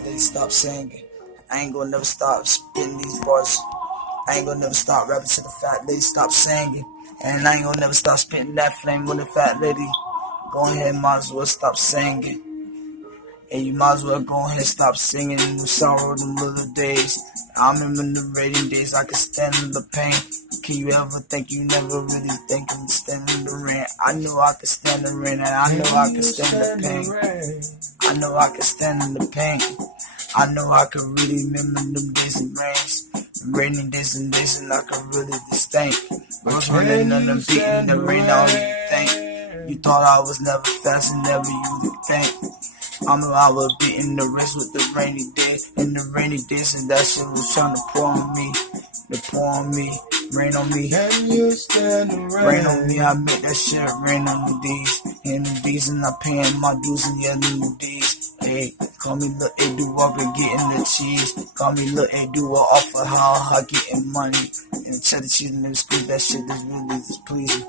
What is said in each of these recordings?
fat lady stop singing. I ain't gonna never stop spitting these bars. I ain't gonna never stop rapping till the fat lady stop singing. And I ain't gonna never stop spitting that flame when the fat lady. Go ahead, might as well stop singing. And you might as well go ahead and stop singing the sorrow of the little days. I remember the rainy days, I could stand in the pain. Can you ever think you never really think of standing in the rain? I know I could stand the rain, and I know I could stand the pain. I know I could stand in the pain. I know I could really remember them days and rains. Rainy days and days, and I could really distinct. Was running on them beating the rain, all you think. You thought I was never fast and never you would think. I know I was beating the rest with the rainy day. And the rainy days and that shit was trying to pour on me. To pour on me, rain on me. Rain on me, I make that shit rain on the D's. And the D's and I paying my dues and yeah, the D's. Hey, call me Lil Edu, I've been getting the cheese. Call me Lil Edu, off of how I getting money. And cheddar cheese and them squeeze, that shit is really displeasing.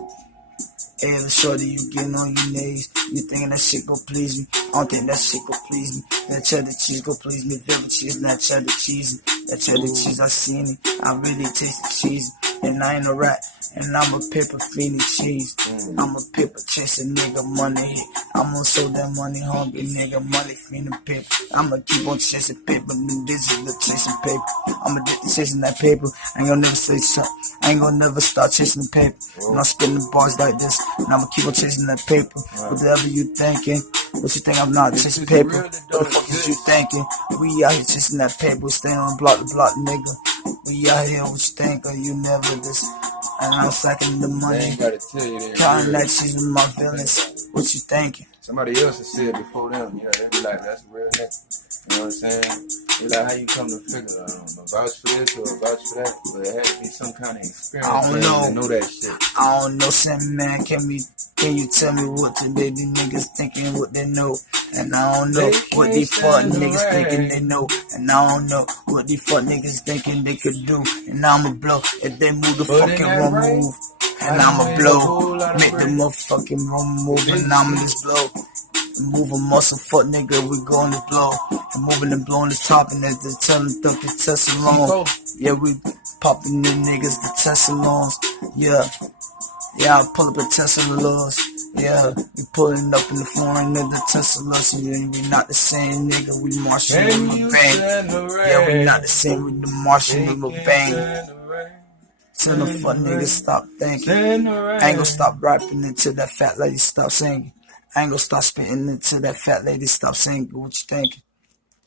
Hey, shorty, you getting on your knees. You thinking that shit gon' please me? I don't think that shit gon' please me. That cheddar cheese gon' please me. Velvet cheese, not cheddar cheese. That cheddar cheese, I seen it. I really taste the cheese. And I ain't a rat. And I'm a paper feeding cheese. I'm a paper chasing nigga money. I'ma show that money hungry nigga money feeding paper. I'ma keep on chasing paper. New digital chasing paper. I'm addicted to chasing that paper. I ain't gonna never say something. I ain't gonna never stop chasing the paper. And I'm spitting the bars like this. And I'ma keep on chasing that paper. Whatever you thinking. What you think I'm not chasing paper? What the fuck is you thinking? We out here chasing that paper. Staying on block to block, nigga. We out here, what you think? Or you never this. And I'm sacking the money. Counting that cheese with my feelings. What you thinking? Somebody else has said before them, yeah, they be like, that's a real nigga. You know what I'm saying? They like, how you come to figure, I don't know, vouch for this or vouch for that, but it had to be some kind of experience. I don't know. To know that shit. I don't know, Sam, man. Can you tell me what today these niggas thinking what they know? And I don't know what these fuck niggas thinking they know. And I don't know what these fuck niggas thinking they could do. And I'ma blow if they move the fucking wrong move. And I'ma blow, make the motherfucking wrong move. And I'ma just blow. Move a muscle, fuck nigga, we going to blow. And moving and blowing the top, and they're telling them to test along. Yeah, we popping the niggas, the Tessalons. Yeah, I pull up the Teslas. Yeah, we pulling up in the foreign of the Teslas. Yeah, we not the same nigga, we marching with a bang. Yeah, we not the same, we the marching with a bang. Tell the fuck niggas stop thinking. I ain't gonna stop rapping until that fat lady stop singing. I ain't gonna stop spitting until that fat lady stop singing. What you thinking?